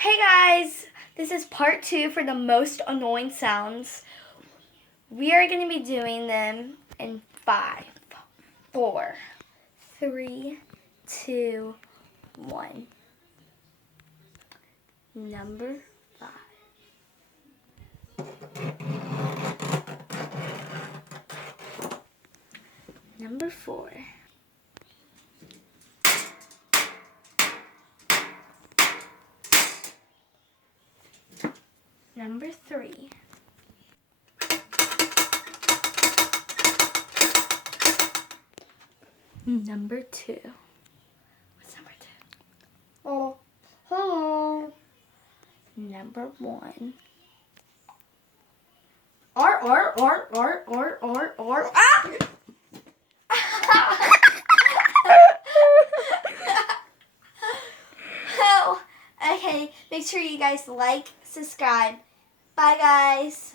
Hey guys, this is part 2 for the most annoying sounds. We are going to be doing them in 5, 4, 3, 2, 1. Number 5. Number 4. Number 3. Number 2. What's number 2? Oh, hello. Number 1. R. Ah! Oh, okay. Make sure you guys like, subscribe. Bye, guys.